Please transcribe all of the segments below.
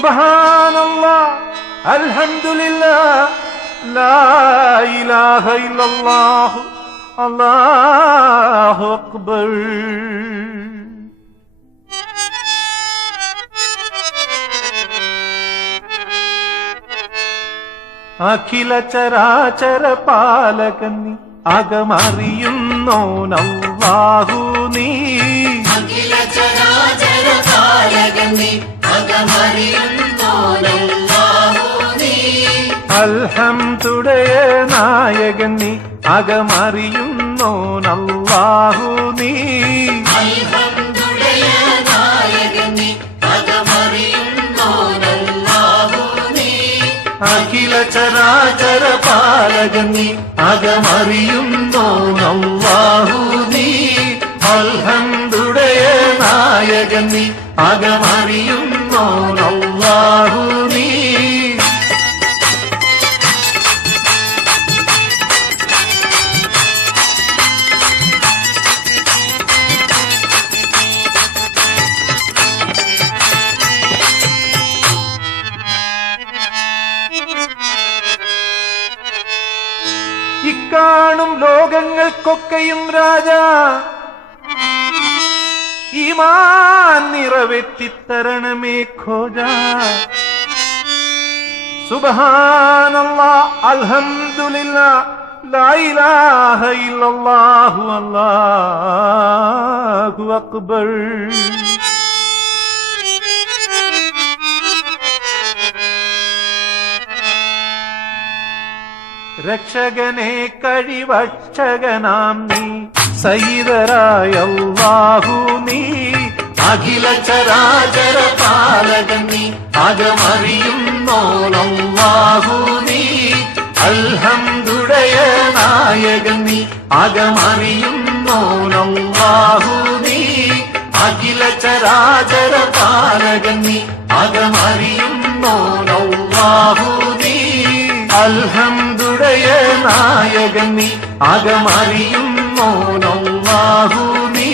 സുബ്ഹാനല്ലാഹ്, അൽഹംദുലില്ലാഹ്, ലാ ഇലാഹ ഇല്ലല്ലാഹ്, അല്ലാഹു അക്ബർ. അഖില ചരാചര പാലകൻ നീ, അകമറിയുന്നോനല്ലാഹു നീ. അഖില ചരാചര പാലകൻ നീ, അകമറിയുന്നോനല്ലാഹു നീ. അൽഹംദുലിയ നായകൻ നീ, അകമറിയുന്നോനല്ലാഹു നീ. അൽഹംദുലിയ നായകൻ നീ, അകമറിയുന്നോനല്ലാഹു നീ. അഖില ചരാചര പാലകൻ നീ, അകമറിയുന്നോനല്ലാഹു നീ. അൽഹംദുലിയ നായകൻ നീ, അകമറിയുന്നോനല്ലാഹു നീ. ഇക്കാണും ലോകങ്ങൾക്കൊക്കെയും രാജാ, ഈമാൻ നിറവേറ്റിത്തരണമേ ഖോജാ. സുബ്ഹാനല്ലാഹ്, അൽഹംദുലില്ലാഹ്, ലാ ഇലാഹ ഇല്ലല്ലാഹു, അല്ലാഹു അക്ബർ. രക്ഷകനെ കഴിവക്ഷകനാം നീ, സയ്യിദരായ അല്ലാഹു നീ. അഖില ചരാചര പാലകൻ നീ, അകമറിയുന്നോനല്ലാഹു നീ. അൽഹംദുലിയ നായകൻ നീ, അകമറിയുന്നോനല്ലാഹു നീ. അഖില ചരാചര പാലകൻ നീ, അകമറിയുന്നോനല്ലാഹു നീ. അൽഹംദുലിയ നായകൻ നീ, അകമറിയുന്നോനല്ലാഹു നീ.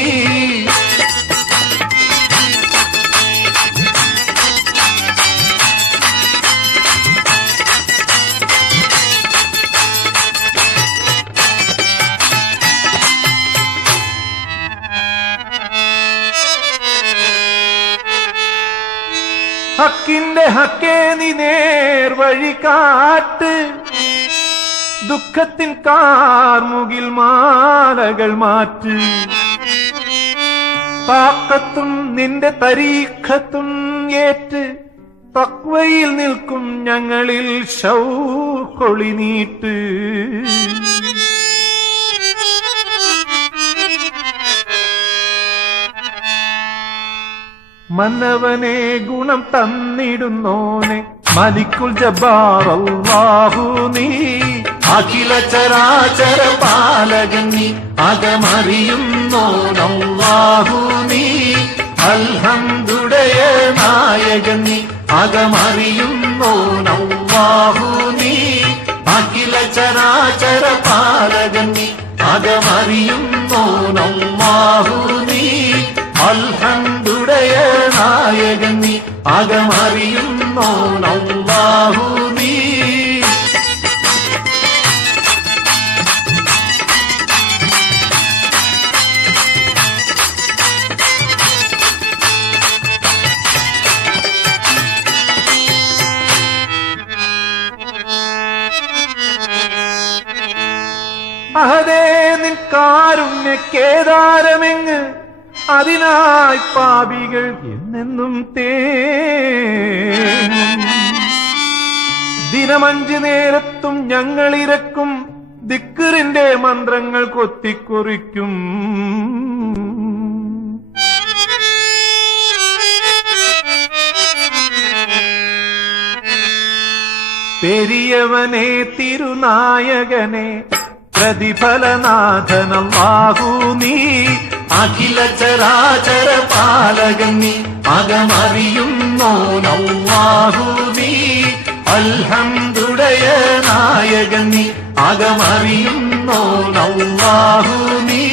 ഹക്കിന്റെ ഹക്കേ നീ നേർവഴി കാട്ട്, ദുഃഖത്തിൻ കാർമുകിൽ മാലകൾ മാറ്റ്. താക്കത്തും നിന്റെ തരീഖത്തും ഏറ്റ്, തഖ്വയിൽ നിൽക്കും ഞങ്ങളിൽ ശൗഖൊളി നീട്ട്. മന്നവനെ ഗുണം തന്നിടുന്നോനെ, മലിക്കുൽ ജബ്ബാർ അല്ലാഹു നീ. അഖില ചരാചര പാലകൻ നീ, അകമറിയുന്നോനല്ലാഹു നീ. അൽഹംദുലിയ നായകൻ നീ, അകമറിയുന്നോനല്ലാഹു നീ. അഖില ചരാചര പാലകൻ നീ, അകമറിയുന്നോനല്ലാഹു നീ. അൽഹംദുലിയ നായകൻ നീ, അകമറിയുന്നോനല്ലാഹു നീ. അഹദേ നിൻ കാരുണ്യക്കേദാരമെങ്ങ്, അതിനായി പാപികൾ എന്നെന്നും തേങ്ങും. ദിനമഞ്ചു നേരത്തും ഞങ്ങളിരക്കും, ദിക്റിന്റെ മന്ത്രങ്ങൾ കൊത്തിക്കുറിക്കും. പെരിയവനെ തിരുനായകനെ, പ്രതിഫലനാഥനല്ലാഹു നീ. അഖില ചരാചര പാലകൻ നീ, അകമറിയുന്നോനല്ലാഹു നീ. അൽഹംദുലിയ നായകൻ നീ, അകമറിയുന്നോനല്ലാഹു നീ.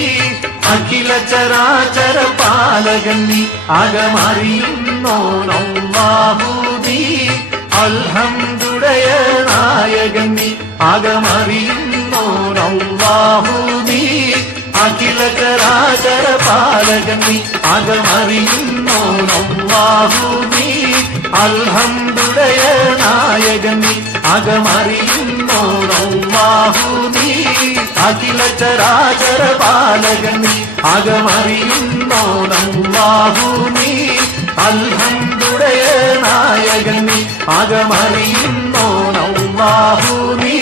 അഖില ചരാചര പാലകൻ നീ, അകമറിയുന്നോനല്ലാഹു നീ. അൽഹംദുടയ നായകൻ നീ അകമറിയുന്നോനല്ലാഹു നീ അഖില ചരാചര പാലകൻ നീ അകമറിയുന്നോനല്ലാഹു നീ അൽഹംദുടയ നായകൻ നീ അകമറിയുന്നോനല്ലാഹു നീ അഖില ചരാചര പാലകൻ നീ അകമറിയുന്നോനല്ലാഹു നീ അൽഹംദുടയ നായകൻ നീ അകമറിയുന്നോനല്ലാഹു നീ